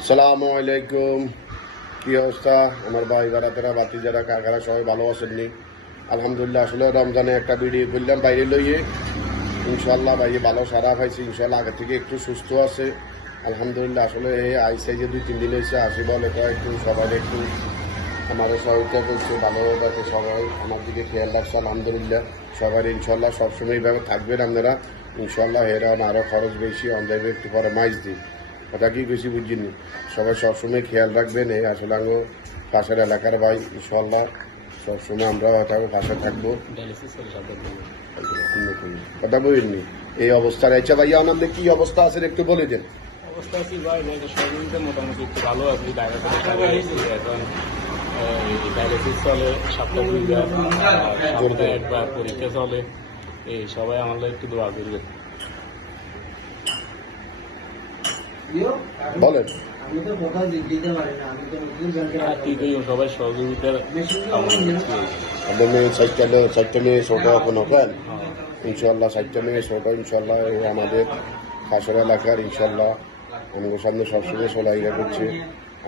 আসসালামু আলাইকুম। কি অবস্থা আমার ভাই বেড়াতেরা বাতি যারা কাকারা সবাই ভালো আছেননি? আলহামদুলিল্লাহ। আসলে রমজানে একটা ভিডিও করলাম বাইরে লইয়ে, ইনশাল্লাহ বাইরে ভালো সারা পাইছি। ইনশাল্লাহ আগে থেকে একটু সুস্থ আছে আলহামদুলিল্লাহ। আসলে এই আইসে যে 2-3 দিন হয়েছে আসি বলে তো একটু সবাই একটু আমার সহযোগিতা করছে, ভালোভাবে সবাই আমার দিকে খেয়াল রাখছে আলহামদুলিল্লাহ। সবাই ইনশাল্লাহ সবসময় এইভাবে থাকবেন আপনারা ইনশাল্লাহ। এরা আরও খরচ বেশি অনলাইনে একটু পরে মাইজ দিই কথা কি বেশি বুঝিনি। সবাই সবসময় খেয়াল রাখবেন। এই আসলে আমি পাশের এলাকার ভাই ইনশাল্লাহ সবসময় আমরা হয়তো পাশে থাকবো কথা বলিনি। এই অবস্থার আচ্ছা ভাইয়া আমাদের কি অবস্থা আছে একটু বলে দেন। অবস্থা কি ভাই সহযোগিতা মোটামুটি একটু ভালো আছি। এখন ডায়ালিসিস চলে, সপ্তাহে 2 বার, একবার পরীক্ষা চলে। এই সবাই আমার একটু দোয়া করবে। বলেন কি করি সবাই সহযোগিতার মেয়ে 4টা মেয়ে ছোট এখন ওখান ইনশাল্লাহ 4টা মেয়ে ছোট ইনশাল্লাহ আমাদের পাশের এলাকার ইনশাল্লাহ আমাদের সামনে সবসময় চলাইয়া করছে।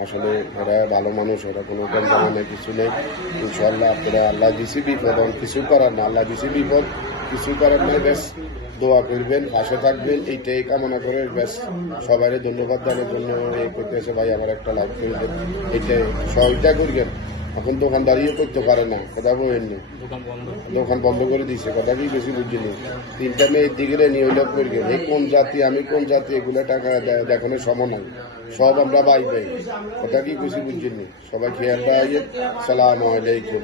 আসলে এরা ভালো মানুষ, ওরা কোনো গঞ্জামা নেই, কিছু নেই ইনশাল্লাহ। আপনারা আল্লাহ দিছি বিপদ কিছু করার না, আল্লাহ দিছি বিপদ কিছু করার নাই। বেশ দোয়া করবেন, পাশে থাকবেন, এইটাই কামনা করে বেশ সবাই ধন্যবাদ দেওয়ার জন্য এই করতেছে ভাই আমার একটা লাইভ করে দেন, এইটাই সহযোগিতা করবেন। এখন দোকানদারিও করতে পারে না কথা বলেননি, দোকান বন্ধ করে দিয়েছে কথা কি বেশি বুঝিনি। 3টা মেয়ের দিকে নিয়ে হইল করবেন। এই কোন জাতি আমি কোন জাতি এগুলো টাকা দেখানোর সময় নাই, সব আমরা ভাই ভাই কথা কি বেশি বুঝিনি। সবাই খেয়াল রাখেন। সালাম আলাইকুম।